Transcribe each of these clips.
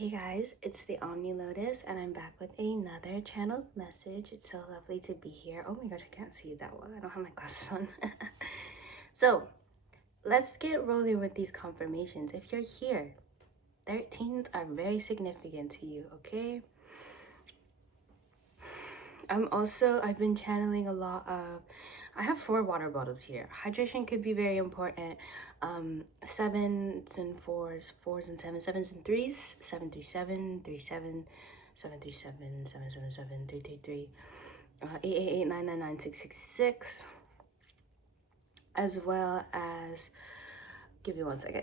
Hey guys, it's the Omni Lotus, and I'm back with another channeled message. It's so lovely to be here. Oh my gosh, I can't see that well. I don't have my glasses on. So, let's get rolling with these confirmations. If you're here, 13s are very significant to you, okay? I've been channeling a lot of, I have 4 water bottles here. Hydration could be very important. Sevens and fours, fours and sevens, sevens and threes, 737, 37, 737, 777, 333, 888, 999, 666, as well as, give me one second.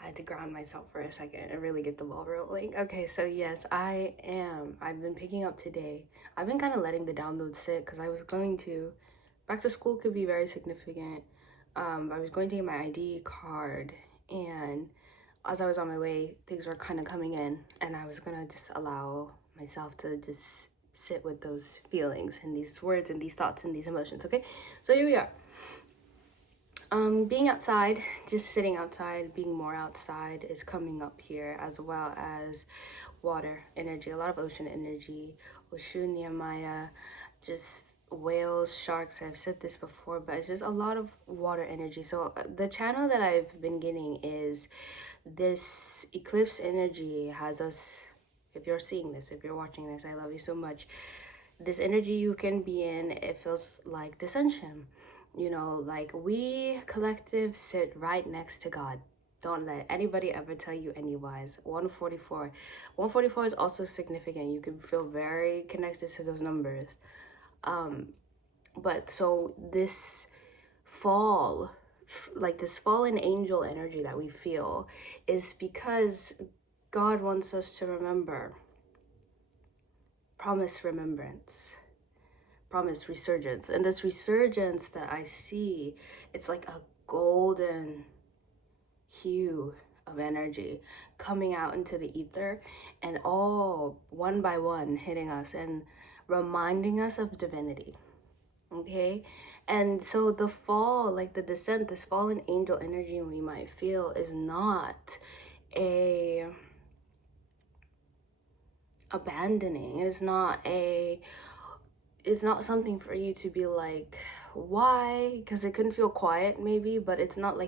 I had to ground myself for a second and really get the ball rolling. Okay, so yes, I've been picking up today. I've been kind of letting the download sit because I was going to, back to school could be very significant. I was going to get my ID card, and as I was on my way, things were kind of coming in, and I was gonna just allow myself to just sit with those feelings and these words and these thoughts and these emotions, okay? So here we are. Being outside, just sitting outside, being more outside is coming up here, as well as water energy, a lot of ocean energy, Oshun, Nehemiah, just whales, sharks. I've said this before, but it's just a lot of water energy. So the channel that I've been getting is this eclipse energy has us, if you're seeing this, if you're watching this, I love you so much. This energy you can be in, it feels like dissension. You know, like we collective sit right next to God. Don't let anybody ever tell you otherwise. 144. 144 is also significant. You can feel very connected to those numbers. But so this fall, like this fallen angel energy that we feel, is because God wants us to remember. Promise remembrance. Promise resurgence. And this resurgence that I see, it's like a golden hue of energy coming out into the ether, and all one by one hitting us and reminding us of divinity. Okay? And so the fall, like the descent, this fallen angel energy we might feel is not a abandoning. It's not something for you to be like, why? Because it couldn't feel quiet maybe, but it's not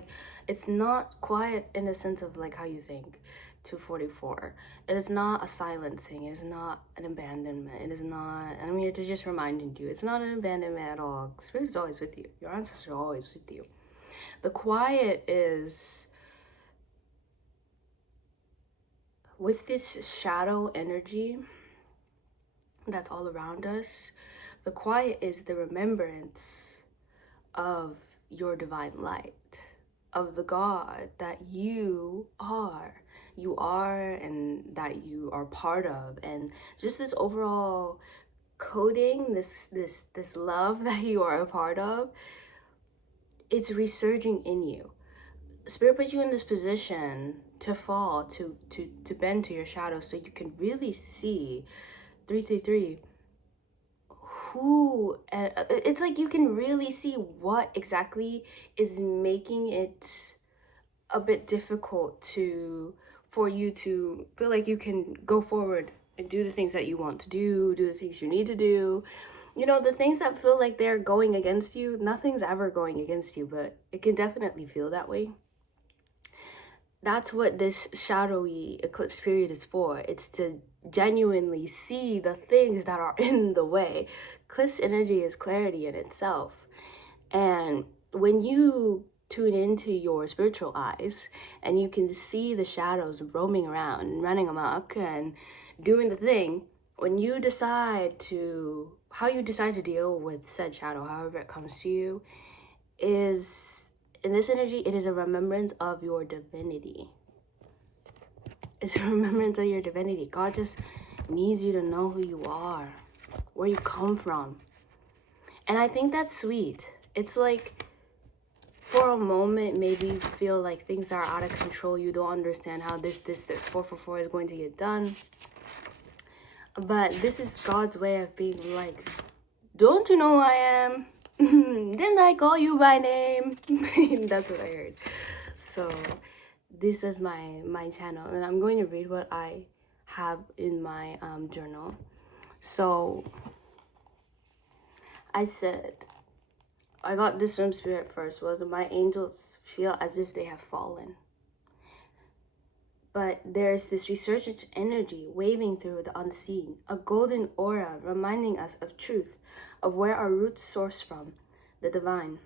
quiet in the sense of like how you think. 244, it is not a silencing, it is not an abandonment, it is not, I mean, it is just reminding you, it's not an abandonment at all. Spirit is always with you, your ancestors are always with you. The quiet is with this shadow energy that's all around us. The quiet is the remembrance of your divine light, of the God that you are, and that you are part of, and just this overall coding, this love that you are a part of. It's resurging in you. Spirit put you in this position to fall, to bend to your shadow, so you can really see 333 who, it's like you can really see what exactly is making it a bit difficult for you to feel like you can go forward and do the things that you want to do the things you need to do. You know, the things that feel like they're going against you, nothing's ever going against you, but it can definitely feel that way. That's what this shadowy eclipse period is for. It's to genuinely see the things that are in the way. Eclipse energy is clarity in itself. And when you tune into your spiritual eyes and you can see the shadows roaming around and running amok and doing the thing, when you decide to, how you decide to deal with said shadow, however it comes to you, is, in this energy, it is a remembrance of your divinity. It's a remembrance of your divinity. God just needs you to know who you are, where you come from. And I think that's sweet. It's like, for a moment, maybe you feel like things are out of control. You don't understand how this 444 is going to get done. But this is God's way of being like, don't you know who I am? Didn't I call you by name? That's what I heard. So this is my channel, and I'm going to read what I have in my journal. So I said, I got this from Spirit first, was my angels feel as if they have fallen. But there's this resurgent energy waving through the unseen, a golden aura reminding us of truth, of where our roots source from, the divine.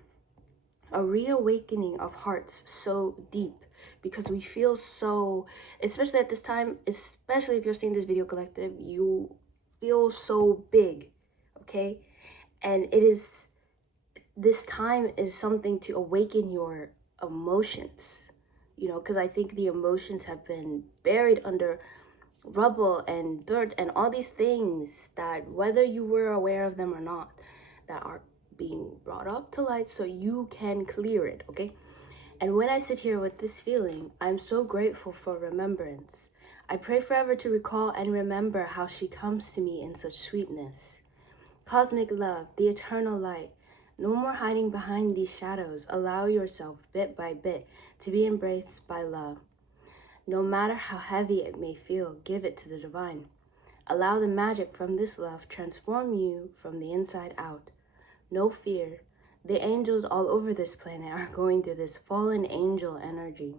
A reawakening of hearts so deep, because we feel so, especially at this time, especially if you're seeing this video collective, you feel so big, okay? And this time is something to awaken your emotions, because I think the emotions have been buried under rubble and dirt and all these things that, whether you were aware of them or not, that are being brought up to light so you can clear it, okay? And when I sit here with this feeling, I'm so grateful for remembrance. I pray forever to recall and remember how she comes to me in such sweetness. Cosmic love, the eternal light. No more hiding behind these shadows. Allow yourself, bit by bit, to be embraced by love. No matter how heavy it may feel, give it to the divine. Allow the magic from this love transform you from the inside out. No fear. The angels all over this planet are going through this fallen angel energy.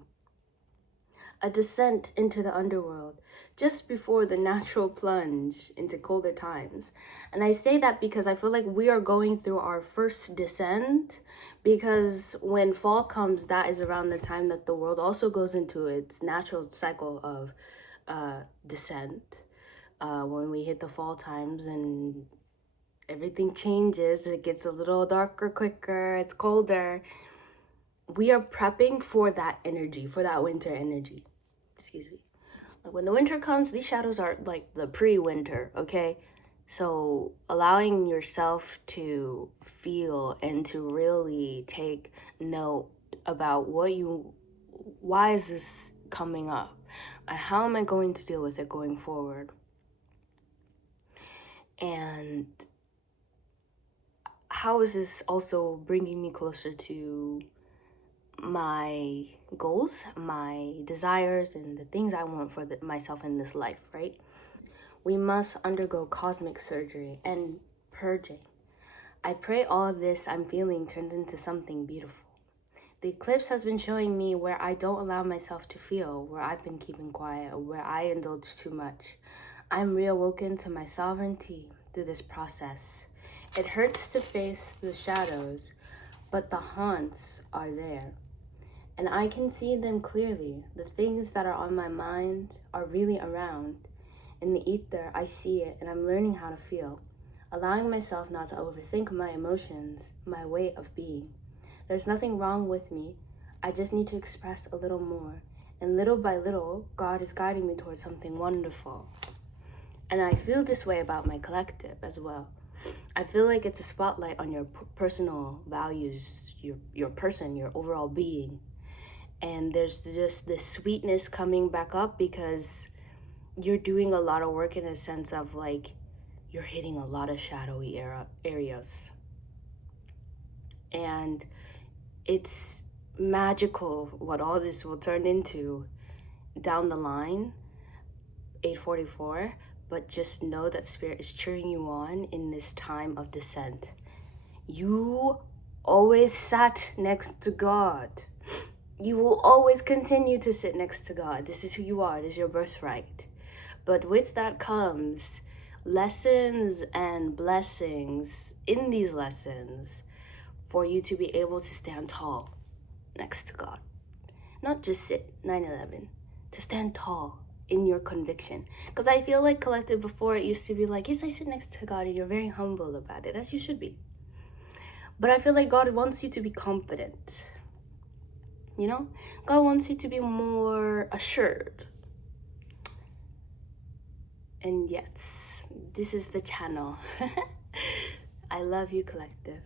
A descent into the underworld, just before the natural plunge into colder times. And I say that because I feel like we are going through our first descent, because when fall comes, that is around the time that the world also goes into its natural cycle of descent. When we hit the fall times and everything changes, it gets a little darker quicker, it's colder. We are prepping for that energy, for that winter energy. Excuse me. Like when the winter comes, these shadows are like the pre-winter, okay? So allowing yourself to feel and to really take note about why is this coming up? And how am I going to deal with it going forward? And how is this also bringing me closer to my goals, my desires, and the things I want for myself in this life, right? We must undergo cosmic surgery and purging. I pray all of this I'm feeling turns into something beautiful. The eclipse has been showing me where I don't allow myself to feel, where I've been keeping quiet, where I indulge too much. I'm reawoken to my sovereignty through this process. It hurts to face the shadows, but the haunts are there. And I can see them clearly. The things that are on my mind are really around. In the ether, I see it, and I'm learning how to feel. Allowing myself not to overthink my emotions, my way of being. There's nothing wrong with me. I just need to express a little more. And little by little, God is guiding me towards something wonderful. And I feel this way about my collective as well. I feel like it's a spotlight on your personal values, your person, your overall being. And there's just this sweetness coming back up because you're doing a lot of work in a sense of like you're hitting a lot of shadowy areas. And it's magical what all this will turn into down the line, 844. But just know that Spirit is cheering you on in this time of descent. You always sat next to God. You will always continue to sit next to God. This is who you are. This is your birthright. But with that comes lessons and blessings in these lessons for you to be able to stand tall next to God. Not just sit 9/11, to stand tall in your conviction. Because I feel like collective before, it used to be like, yes, I sit next to God and you're very humble about it, as you should be. But I feel like God wants you to be confident. God wants you to be more assured. And yes, this is the channel. I love you, collective.